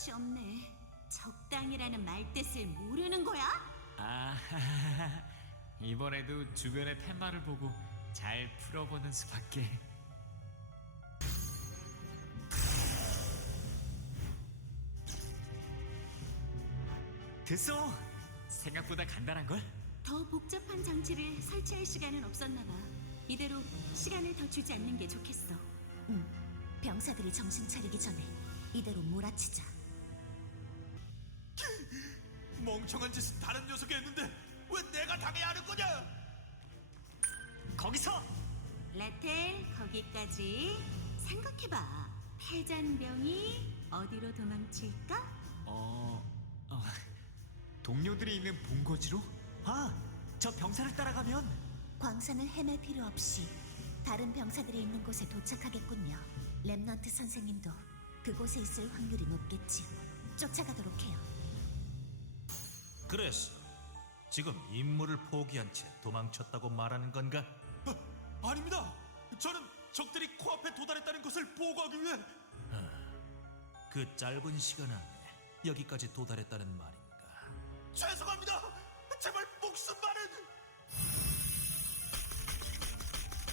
끝이 없네. 적당이라는 말뜻을 모르는 거야? 아, 이번에도 주변의 팻말을 보고 잘 풀어보는 수밖에. 됐어! 생각보다 간단한걸? 더 복잡한 장치를 설치할 시간은 없었나 봐. 이대로 시간을 더 주지 않는 게 좋겠어. 병사들이 정신 차리기 전에 이대로 몰아치자. 멍청한 짓은 다른 녀석이 했는데 왜 내가 당해야 하는 거냐? 거기서! 라텔, 거기까지. 생각해봐. 패잔병이 어디로 도망칠까? 동료들이 있는 본거지로? 아, 저 병사를 따라가면 광산을 헤맬 필요 없이 다른 병사들이 있는 곳에 도착하겠군요. 랩넌트 선생님도 그곳에 있을 확률이 높겠지요. 쫓아가도록 해요. 그래서 지금 임무를 포기한 채 도망쳤다고 말하는 건가? 아닙니다. 저는 적들이 코앞에 도달했다는 것을 보고하기 위해. 그 짧은 시간 안에 여기까지 도달했다는 말인가? 죄송합니다. 제발 목숨만은.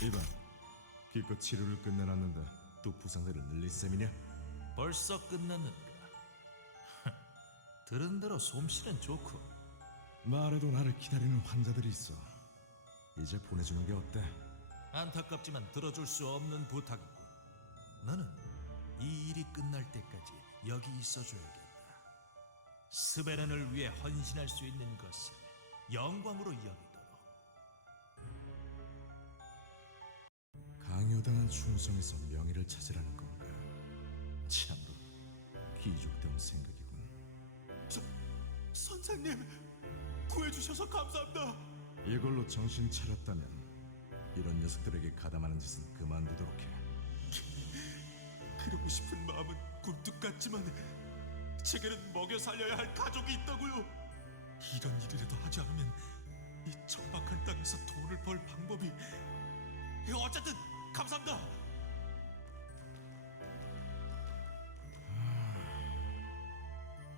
이봐, 기껏 치료를 끝내놨는데 또 부상자를 늘릴 셈이냐? 벌써 끝났는가? 들은 대로 솜씨는 좋고. 말해도 나를 기다리는 환자들이 있어. 이제 보내주는 게 어때? 안타깝지만 들어줄 수 없는 부탁이고, 나는 이 일이 끝날 때까지 여기 있어줘야겠다. 스베른을 위해 헌신할 수 있는 것을 영광으로 여기도록. 강요당한 충성에서 명예를 찾으라는 건가? 참으로 기죽던 생각이군. 선생님, 구해주셔서 감사합니다. 이걸로 정신 차렸다면 이런 녀석들에게 가담하는 짓은 그만두도록 해. 그러고 싶은 마음은 굴뚝 같지만 제게는 먹여 살려야 할 가족이 있다고요. 이런 일이라도 하지 않으면 이 척박한 땅에서 돈을 벌 방법이. 어쨌든 감사합니다.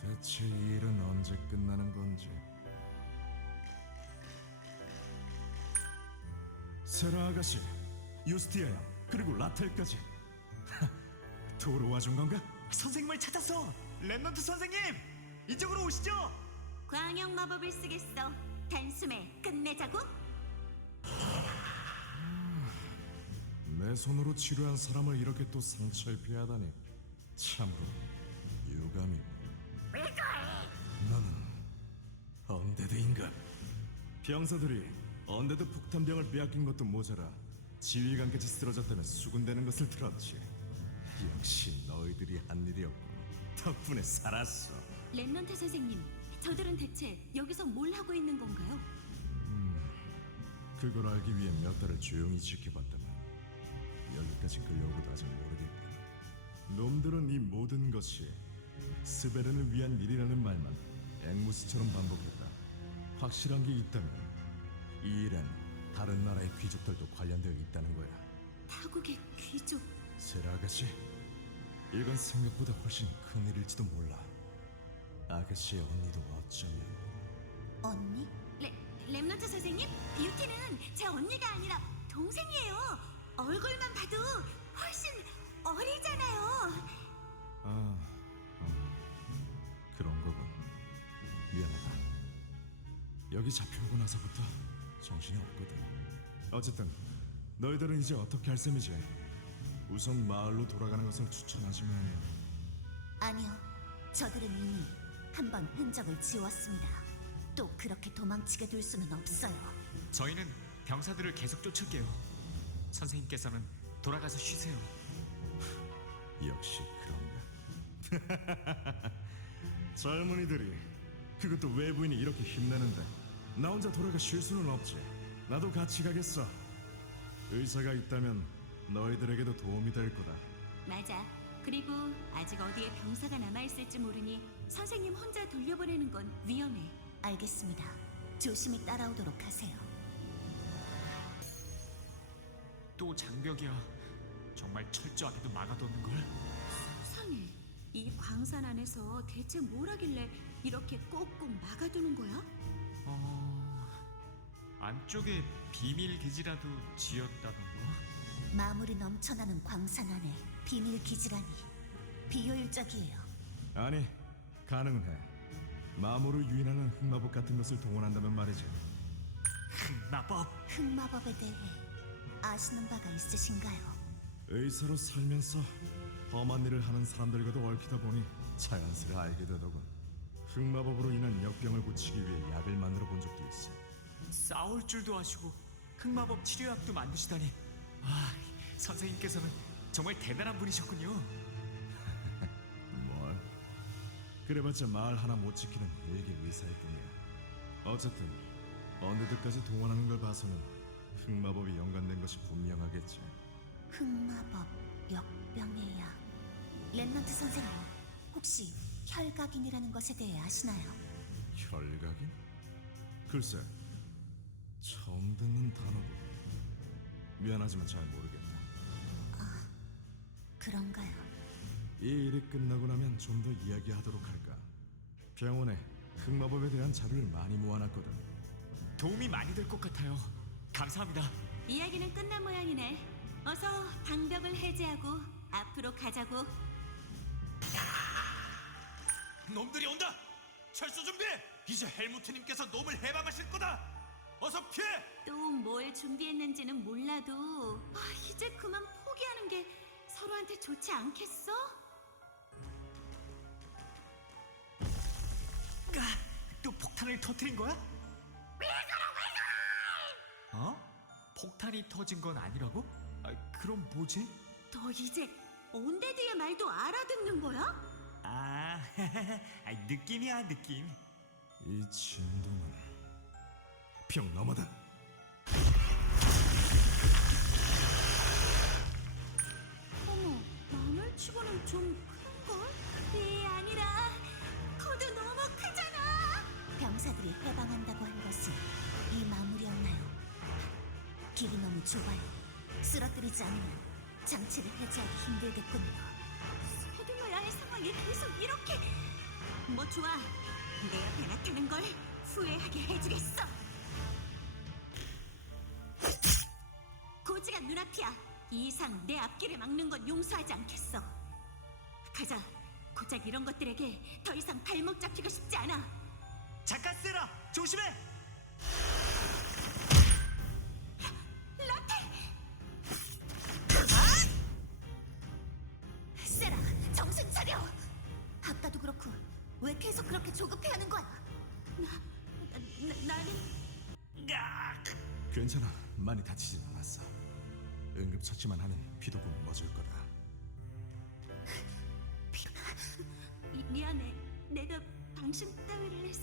대체 이 일은 언제 끝나는 건지. 세라 아가씨, 유스티아 양, 그리고 라텔까지 도로 와준 건가? 선생님을 찾았어! 랩넌트 선생님! 이쪽으로 오시죠! 광역 마법을 쓰겠어. 단숨에 끝내자고? 내 손으로 치료한 사람을 이렇게 또 상처에 피하다니 참으로 유감이고. 너는 언데드인가? 병사들이 언데드 폭탄병을 빼앗긴 것도 모자라 지휘관까지 쓰러졌다며 수군대는 것을 들었지. 역시 너희들이 한 일이었군. 덕분에 살았어. 랩넌트 선생님, 저들은 대체 여기서 뭘 하고 있는 건가요? 그걸 알기 위해 몇 달을 조용히 지켜봤다만 여기까지 끌려오고도 아직 모르겠군. 놈들은 이 모든 것이 스베른을 위한 일이라는 말만 앵무새처럼 반복했다. 확실한 게 있다면 이 일엔 다른 나라의 귀족들도 관련되어 있다는 거야. 타국의 귀족. 세라 아가씨, 이건 생각보다 훨씬 큰 일일지도 몰라. 아가씨의 언니도 어쩌면. 언니? 랩넌트 선생님? 뷰티는 제 언니가 아니라 동생이에요. 얼굴만 봐도 훨씬 어리잖아요. 그런 거군. 미안하다. 여기 잡혀오고 나서부터 정신이 없거든. 어쨌든 너희들은 이제 어떻게 할 셈이지? 우선 마을로 돌아가는 것을 추천하지만. 아니요. 저들은 이미 한 번 흔적을 지웠습니다. 또 그렇게 도망치게 둘 수는 없어요. 저희는 병사들을 계속 쫓을게요. 선생님께서는 돌아가서 쉬세요. 역시 그런가. 젊은이들이, 그것도 외부인이 이렇게 힘내는데 나 혼자 돌아가 쉴 수는 없지. 나도 같이 가겠어. 의사가 있다면 너희들에게도 도움이 될 거다. 맞아. 그리고 아직 어디에 병사가 남아있을지 모르니 선생님 혼자 돌려보내는 건 위험해. 알겠습니다. 조심히 따라오도록 하세요. 또 장벽이야. 정말 철저하게도 막아뒀는걸. 수상해. 이 광산 안에서 대체 뭘 하길래 이렇게 꼭꼭 막아두는 거야? 안쪽에 비밀 기지라도 지었다던가. 마물이 넘쳐나는 광산 안에 비밀 기지라니 비효율적이에요. 아니, 가능은 해. 마모를 유인하는 흑마법 같은 것을 동원한다면 말이지. 마법. 흑마법에 대해 아시는 바가 있으신가요? 의사로 살면서 험한 일을 하는 사람들과도 얽히다 보니 자연스레 알게 되더군. 흑마법으로 인한 역병을 고치기 위해 약을 만들어 본 적도 있어. 싸울 줄도 아시고 흑마법 치료약도 만드시다니. 아, 선생님께서는 정말 대단한 분이셨군요. 뭘? 그래봤자 말 하나 못 지키는 일개 의사일 뿐이야. 어쨌든 언데드까지 동원하는 걸 봐서는 흑마법이 연관된 것이 분명하겠지. 흑마법 역병의 약. 랩넌트 선생님, 혹시 혈각인이라는 것에 대해 아시나요? 혈각인? 글쎄, 처음 듣는 단어고. 미안하지만 잘 모르겠다. 그런가요? 이 일이 끝나고 나면 좀 더 이야기하도록 할까? 병원에 흑마법에 대한 자료를 많이 모아놨거든. 도움이 많이 될 것 같아요. 감사합니다. 이야기는 끝난 모양이네. 어서 방벽을 해제하고 앞으로 가자고. 놈들이 온다. 철수 준비. 이제 헬무트님께서 놈을 해방하실 거다. 어서 피해. 또 뭘 준비했는지는 몰라도 이제 그만 포기하는 게 서로한테 좋지 않겠어? 또 폭탄을 터뜨린 거야? 어? 폭탄이 터진 건 아니라고? 그럼 뭐지? 너 이제 언데드의 말도 알아듣는 거야? 아, 느낌이야 느낌. 이 진동은 병 너머다. 어머, 마늘치고는 좀 큰걸? 아니라 코드 너무 크잖아. 병사들이 해방한다고 한 것은 이 마물이었나요? 길이 너무 좁아요. 쓰러뜨리지 않으면 장치를 해제하기 힘들겠군요. 서둘러야 할 상황이 계속 이렇게. 뭐 좋아, 내 옆에 나타난 걸 후회하게 해주겠어. 고지가 눈앞이야. 이 이상 내 앞길을 막는 건 용서하지 않겠어. 가자. 고작 이런 것들에게 더 이상 발목 잡히고 싶지 않아. 잠깐 세라, 조심해. 세라, 정신 차려! 아까도 그렇고 왜 계속 그렇게 조급해하는 거야? 나는 괜찮아, 많이 다치진 않았어. 응급처치만 하면 피도 곧 멎을 거다. 미안해. 내가 당신 따위를 해서.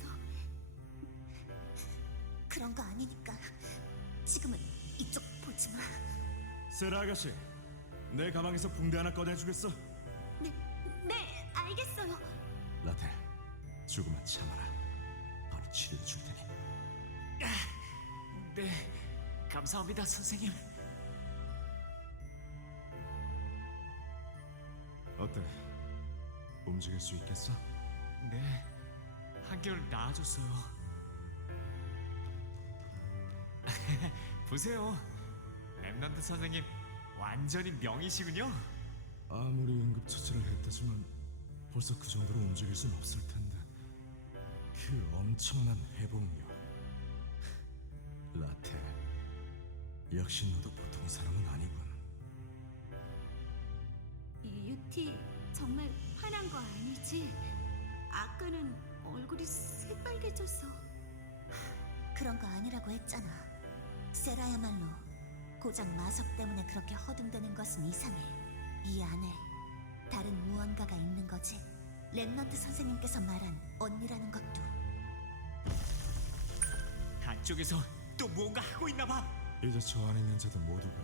그런 거 아니니까 지금은 이쪽 보지 마. 세라 아가씨, 내 가방에서 붕대 하나 꺼내주겠어? 네, 알겠어요. 라텔, 조금만 참아라. 바로 치료해 줄 테니. 네, 감사합니다 선생님. 어때? 움직일 수 있겠어? 네, 한결 나아졌어요. 보세요, 랩넌트 선생님 완전히 명이시군요. 아무리 응급처치를 했다지만 벌써 그 정도로 움직일 순 없을 텐데. 그 엄청난 회복력. 라텔, 역시 너도 보통 사람은 아니군. 유티 정말 화난 거 아니지? 아까는 얼굴이 새빨개져서. 그런 거 아니라고 했잖아. 세라야말로 고작 마석 때문에 그렇게 허둥대는 것은 이상해. 이 안에 다른 무언가가 있는 거지. 랩넌트 선생님께서 말한 언니라는 것도. 안쪽에서 또 무언가 하고 있나 봐. 이제 저 안에 있는 자들 모두가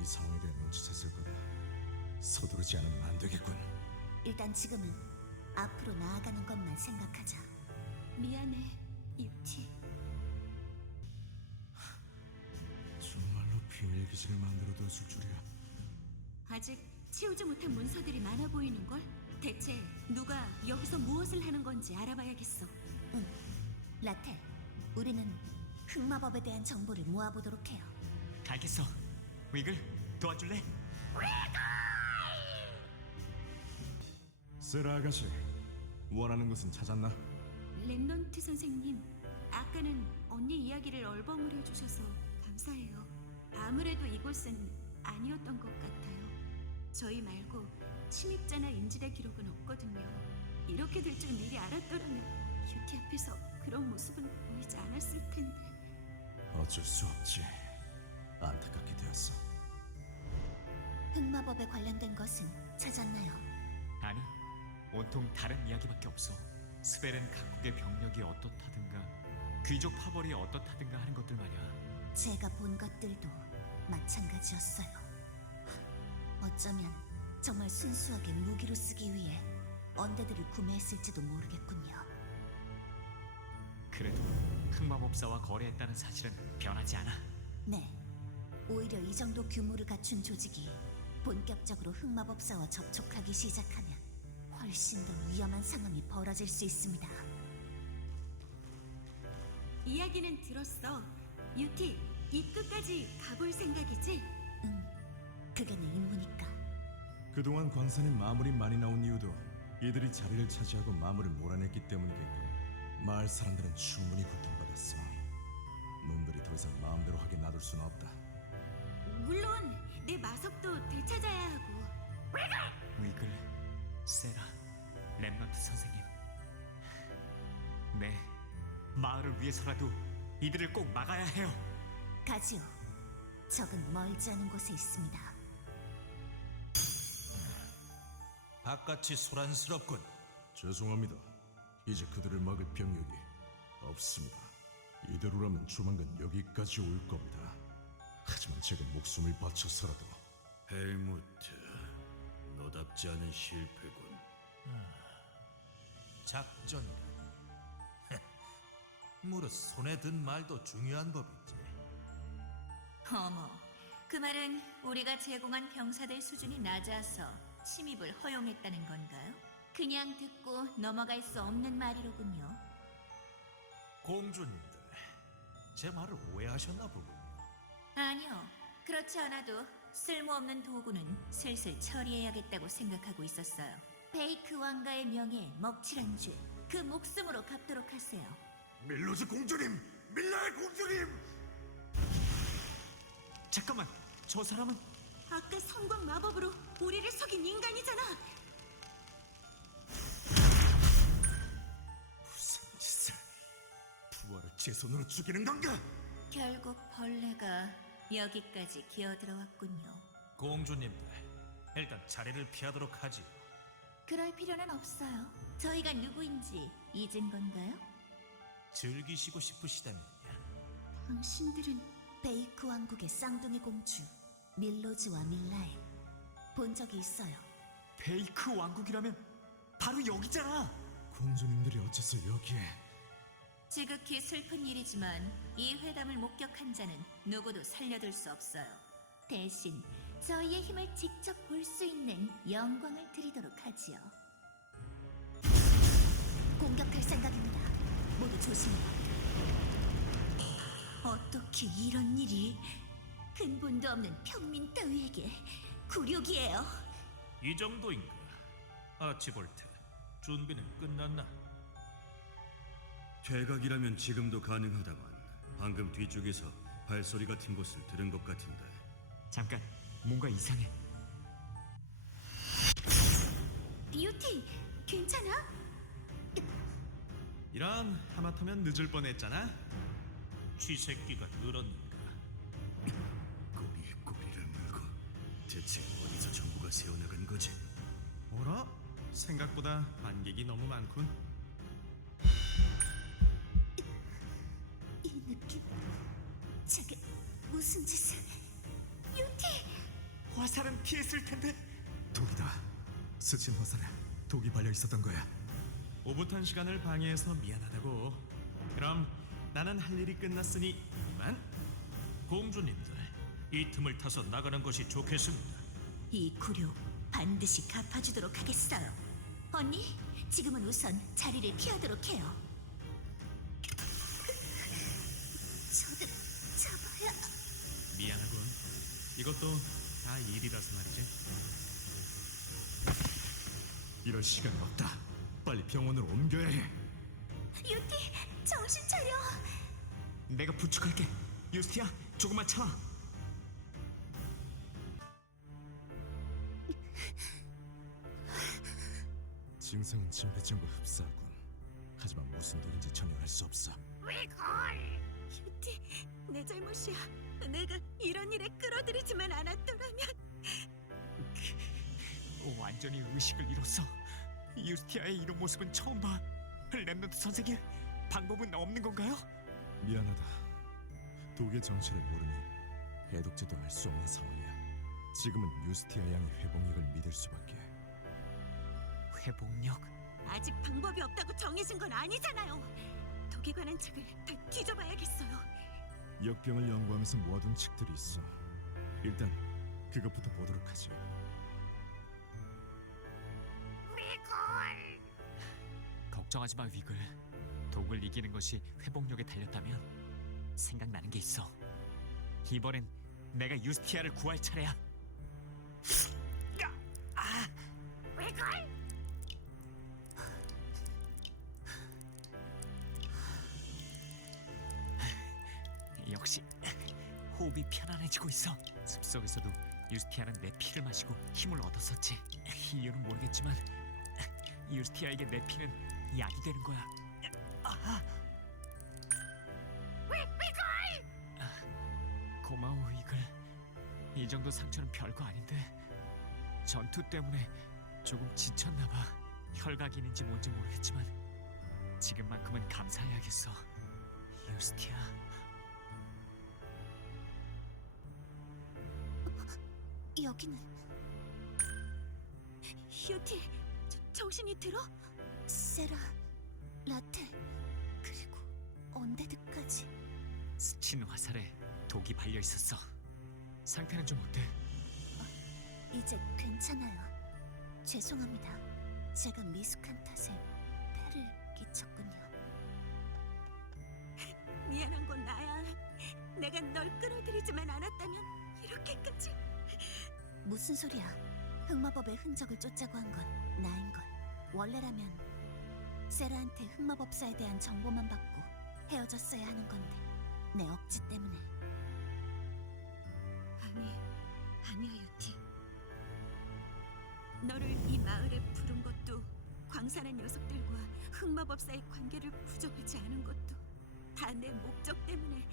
이 상황에 대해 눈치챘을 거다. 서두르지 않으면 안 되겠군. 일단 지금은 앞으로 나아가는 것만 생각하자. 미안해, 유티. 정말로 비밀 기지를 만들어 두었을 줄이야. 아직 채우지 못한 문서들이 많아 보이는 걸. 대체 누가 여기서 무엇을 하는 건지 알아봐야겠어. 응. 라텔, 우리는 흑마법에 대한 정보를 모아보도록 해요. 알겠어. 위글, 도와줄래? 세라 아가씨, 원하는 것은 찾았나? 랩넌트 선생님, 아까는 언니 이야기를 얼버무려 주셔서 감사해요. 아무래도 이곳은 아니었던 것 같아요. 저희 말고 침입자나 인질의 기록은 없거든요. 이렇게 될 줄 미리 알았더라면 큐티 앞에서 그런 모습은 보이지 않았을 텐데. 어쩔 수 없지. 안타깝게 되었어. 흑마법에 관련된 것은 찾았나요? 아니, 온통 다른 이야기밖에 없어. 스벨은 각국의 병력이 어떻다든가 귀족 파벌이 어떻다든가 하는 것들 말이야. 제가 본 것들도 마찬가지였어요. 어쩌면 정말 순수하게 무기로 쓰기 위해 언데드를 구매했을지도 모르겠군요. 그래도 흑마법사와 거래했다는 사실은 변하지 않아. 네, 오히려 이 정도 규모를 갖춘 조직이 본격적으로 흑마법사와 접촉하기 시작하면 훨씬 더 위험한 상황이 벌어질 수 있습니다. 이야기는 들었어. 유티, 이 끝까지 가볼 생각이지? 그게 내 임무니까. 그동안 광산에 마물이 많이 나온 이유도 이들이 자리를 차지하고 마물을 몰아냈기 때문이겠고, 마을 사람들은 충분히 고통받았어. 놈들이 더 이상 마음대로 하게 놔둘 수는 없다. 물론 내 마석도 되찾아야 하고. 위글, 세라, 랩넌트 선생님. 네, 마을을 위해서라도 이들을 꼭 막아야 해요. 가지요. 적은 멀지 않은 곳에 있습니다. 바깥이 소란스럽군. 죄송합니다. 이제 그들을 막을 병력이 없습니다. 이대로라면 조만간 여기까지 올 겁니다. 하지만 제가 목숨을 바쳐서라도. 헬무트, 너답지 않은 실패군. 작전이라. 무릇 손에 든 말도 중요한 법이지. 어머, 그 말은 우리가 제공한 병사들 수준이 낮아서 침입을 허용했다는 건가요? 그냥 듣고 넘어갈 수 없는 말이로군요. 공주님들, 제 말을 오해하셨나 보군요. 아니요, 그렇지 않아도 쓸모없는 도구는 슬슬 처리해야겠다고 생각하고 있었어요. 베이크 왕가의 명예에 먹칠한 죄, 그 목숨으로 갚도록 하세요. 밀로즈 공주님! 밀라의 공주님! 잠깐만, 저 사람은 아까 성광 마법으로 우리를 속인 인간이잖아. 무슨 짓을... 부하를 제 손으로 죽이는 건가? 결국 벌레가 여기까지 기어들어왔군요. 공주님들, 일단 자리를 피하도록 하지. 그럴 필요는 없어요. 저희가 누구인지 잊은 건가요? 즐기시고 싶으시다면요. 당신들은 베이크 왕국의 쌍둥이 공주 밀로즈와 밀라에 본 적이 있어요. 베이크 왕국이라면 바로 여기잖아. 공주님들이 어째서 여기에? 지극히 슬픈 일이지만 이 회담을 목격한 자는 누구도 살려둘 수 없어요. 대신 저희의 힘을 직접 볼 수 있는 영광을 드리도록 하지요. 공격할 생각입니다. 모두 조심해요. 어떻게 이런 일이 근본도 없는 평민 따위에게 굴욕이에요. 이 정도인가? 아치볼트, 준비는 끝났나? 퇴각이라면 지금도 가능하다만 방금 뒤쪽에서 발소리 같은 것을 들은 것 같은데. 잠깐, 뭔가 이상해. 유티, 괜찮아? 이런, 하마터면 늦을 뻔했잖아. 쥐새끼가 늘었는가? 꼬리에 꼬리를 물고 대체 어디서 정부가 새어나간 거지? 뭐라? 생각보다 반격이 너무 많군. 이 느낌. 저게 무슨 짓을? 화살은 피했을 텐데. 독이다. 스친 화살에 독이 발려 있었던 거야. 오붓한 시간을 방해해서 미안하다고. 그럼 나는 할 일이 끝났으니 이만. 공주님들, 이 틈을 타서 나가는 것이 좋겠습니다. 이 굴욕 반드시 갚아주도록 하겠어요. 언니, 지금은 우선 자리를 피하도록 해요. 저들 잡아야. 미안하군. 이것도 다 일이라서 말이지. 이럴 시간이 없다. 빨리 병원으로 옮겨야 해. 유티, 정신 차려. 내가 부축할게. 유스티야, 조금만 참아. 증상은 진폐증과 흡사하군. 하지만 무슨 독인지 전혀 알 수 없어. 유티, 내 잘못이야. 내가 이런 일에 끌어들이지만 않았더라면. 완전히 의식을 잃었어. 유스티아의 이런 모습은 처음 봐. 랩넌트 선생님, 방법은 없는 건가요? 미안하다. 독의 정체를 모르니 해독제도 알 수 없는 상황이야. 지금은 유스티아 양의 회복력을 믿을 수밖에. 회복력? 아직 방법이 없다고 정해진 건 아니잖아요. 독에 관한 책을 다 뒤져봐야겠어요. 역병을 연구하면서 모아둔 책들이 있어. 일단 그것부터 보도록 하지. 걱정하지 마, 위글. 독을 이기는 것이 회복력에 달렸다면 생각나는 게 있어. 이번엔 내가 유스티아를 구할 차례야. 역시 호흡이 편안해지고 있어. 숲속에서도 유스티아는 내 피를 마시고 힘을 얻었었지. 이유는 모르겠지만 유스티아에게 내 피는 약이 되는 거야. 고마워, 위글. 이 정도 상처는 별거 아닌데 전투 때문에 조금 지쳤나 봐. 혈각인인지 뭔지 모르겠지만 지금만큼은 감사해야겠어, 유스티아. 여기는 유티, 정신이 들어? 세라, 라텔, 그리고 언데드까지. 스친 화살에 독이 발려 있었어. 상태는 좀 어때? 이제 괜찮아요. 죄송합니다. 제가 미숙한 탓에 폐를 끼쳤군요. 미안한 건 나야. 내가 널 끌어들이지만 않았다면 이렇게까지. 무슨 소리야? 흑마법의 흔적을 쫓자고 한 건 나인걸. 원래라면 세라한테 흑마법사에 대한 정보만 받고 헤어졌어야 하는 건데 내 억지 때문에. 아니야, 유티. 너를 이 마을에 부른 것도 광산한 녀석들과 흑마법사의 관계를 부정하지 않은 것도 다 내 목적 때문에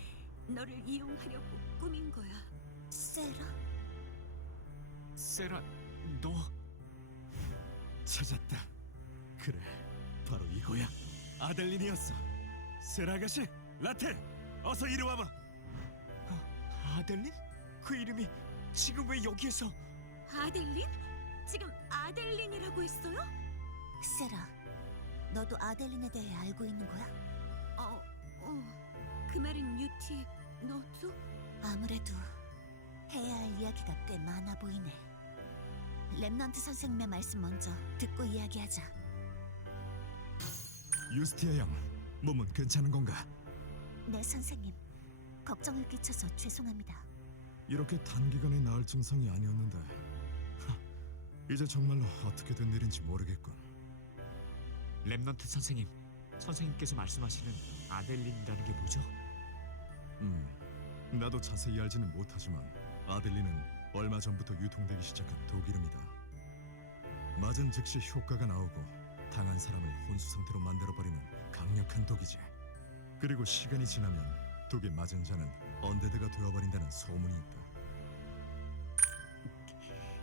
너를 이용하려고 꾸민 거야. 세라? 세라, 너 찾았다. 그래, 바로 이거야. 아델린이었어. 세라 아가씨, 라텔, 어서 이리 와봐. 아델린? 그 이름이 지금 왜 여기에서? 아델린? 지금 아델린이라고 했어요? 세라, 너도 아델린에 대해 알고 있는 거야? 그 말은 유티, 너도? 아무래도 해야 할 이야기가 꽤 많아 보이네. 랩넌트 선생님의 말씀 먼저 듣고 이야기하자. 유스티아 양, 몸은 괜찮은 건가? 네, 선생님. 걱정을 끼쳐서 죄송합니다. 이렇게 단기간에 나을 증상이 아니었는데 이제 정말로 어떻게 된 일인지 모르겠군. 랩넌트 선생님, 선생님께서 말씀하시는 아델린이라는 게 뭐죠? 나도 자세히 알지는 못하지만 아델린은 얼마 전부터 유통되기 시작한 독 이름이다. 맞은 즉시 효과가 나오고 당한 사람을 혼수 상태로 만들어버리는 강력한 독이지. 그리고 시간이 지나면 독에 맞은 자는 언데드가 되어버린다는 소문이 있다.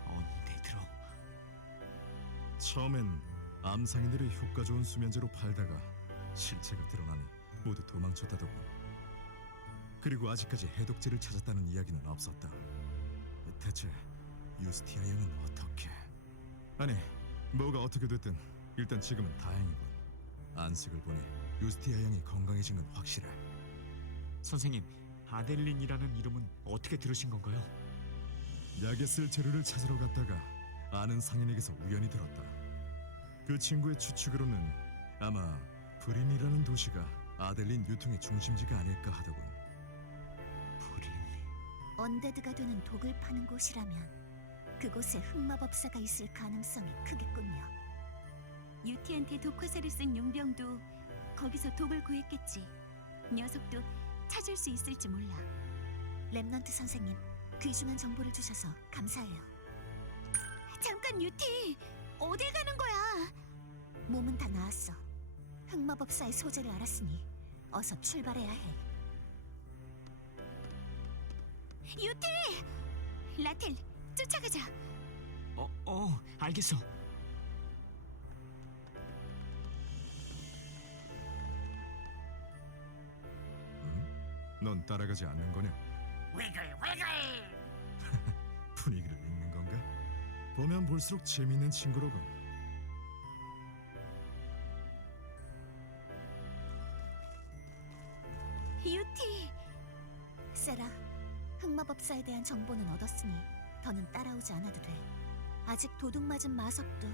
언데드로. 처음엔 암상인들이 효과 좋은 수면제로 팔다가 실체가 드러나니 모두 도망쳤다더군. 그리고 아직까지 해독제를 찾았다는 이야기는 없었다. 대체 유스티아 양은 어떻게... 아니, 뭐가 어떻게 됐든 일단 지금은 다행이군. 안색을 보니 유스티아 양이 건강해진 건 확실해. 선생님, 아델린이라는 이름은 어떻게 들으신 건가요? 약에 쓸 재료를 찾으러 갔다가 아는 상인에게서 우연히 들었다. 그 친구의 추측으로는 아마 브린이라는 도시가 아델린 유통의 중심지가 아닐까 하더군. 불인. 언데드가 되는 독을 파는 곳이라면 그곳에 흑마법사가 있을 가능성이 크겠군요. 유티한테 독화살을 쓴 용병도 거기서 독을 구했겠지. 녀석도 찾을 수 있을지 몰라. 렘넌트 선생님, 귀중한 정보를 주셔서 감사해요. 잠깐 유티, 어딜 가는 거야? 몸은 다 나았어. 흑마법사의 소재를 알았으니 어서 출발해야 해. 유티! 라텔, 쫓아가자. 알겠어. 넌 따라가지 않는 거냐? 분위기를 읽는 건가? 보면 볼수록 재밌는 친구로군. 유티, 세라, 흑마법사에 대한 정보는 얻었으니 더는 따라오지 않아도 돼. 아직 도둑 맞은 마석도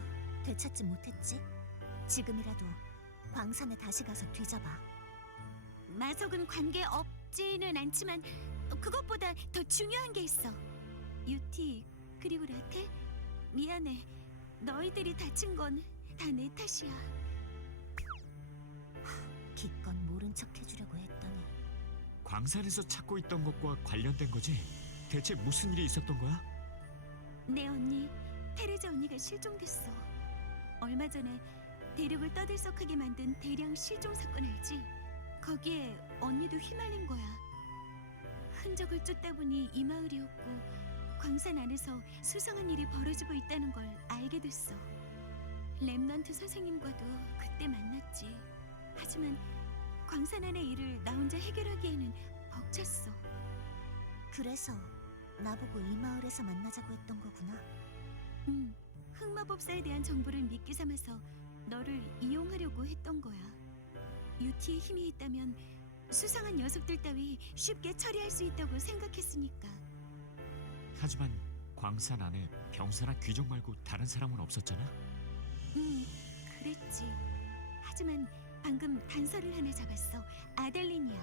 되찾지 못했지? 지금이라도 광산에 다시 가서 뒤져봐. 마석은 관계 없지는 않지만 그것보다 더 중요한 게 있어. 유티, 그리고 라텔, 미안해. 너희들이 다친 건 다 내 탓이야. 기껏 모른 척 해주려고 했더니 광산에서 찾고 있던 것과 관련된 거지? 대체 무슨 일이 있었던 거야? 내 언니, 테레자 언니가 실종됐어. 얼마 전에 대륙을 떠들썩하게 만든 대량 실종 사건 알지? 거기에 언니도 휘말린 거야. 흔적을 쫓다 보니 이 마을이었고 광산 안에서 수상한 일이 벌어지고 있다는 걸 알게 됐어. 렘넌트 선생님과도 그때 만났지. 하지만 광산 안의 일을 나 혼자 해결하기에는 벅찼어. 그래서 나보고 이 마을에서 만나자고 했던 거구나. 흑마법사에 대한 정보를 미끼 삼아서 너를 이용하려고 했던 거야. 유티의 힘이 있다면 수상한 녀석들 따위 쉽게 처리할 수 있다고 생각했으니까. 하지만 광산 안에 병사나 귀족 말고 다른 사람은 없었잖아? 그랬지. 하지만 방금 단서를 하나 잡았어. 아델린이야.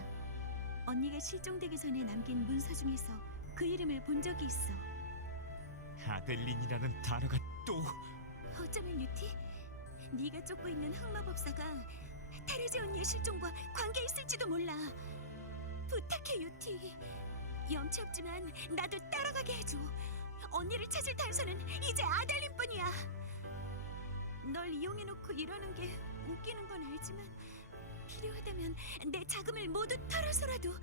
언니가 실종되기 전에 남긴 문서 중에서 그 이름을 본 적이 있어. 아델린이라는 단어가 또... 어쩌면 유티, 네가 쫓고 있는 흑마법사가 테레제 언니의 실종과 관계 있을지도 몰라. 부탁해 유티. 염치 없지만 나도 따라가게 해줘. 언니를 찾을 단서는 이제 아델린뿐이야. 널 이용해놓고 이러는 게 웃기는 건 알지만 필요하다면 내 자금을 모두 털어서라도.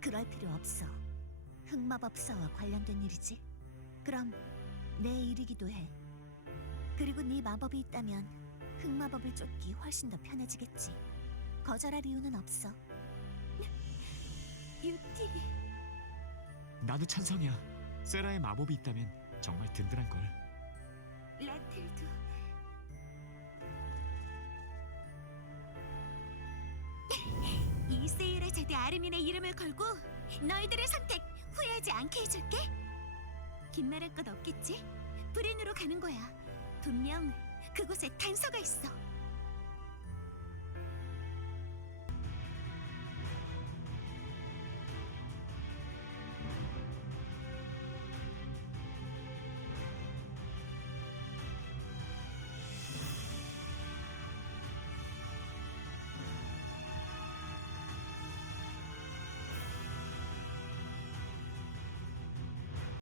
그럴 필요 없어. 흑마법사와 관련된 일이지. 그럼 내 일이기도 해. 그리고 네 마법이 있다면 흑마법을 쫓기 훨씬 더 편해지겠지. 거절할 이유는 없어. 유티, 나도 찬성이야. 세라의 마법이 있다면 정말 든든한걸. 라텔도. 이 세이라제드 아르민의 이름을 걸고 너희들의 선택 후회하지 않게 해줄게. 긴 말할 것 없겠지? 브린으로 가는 거야. 분명 그곳에 단서가 있어.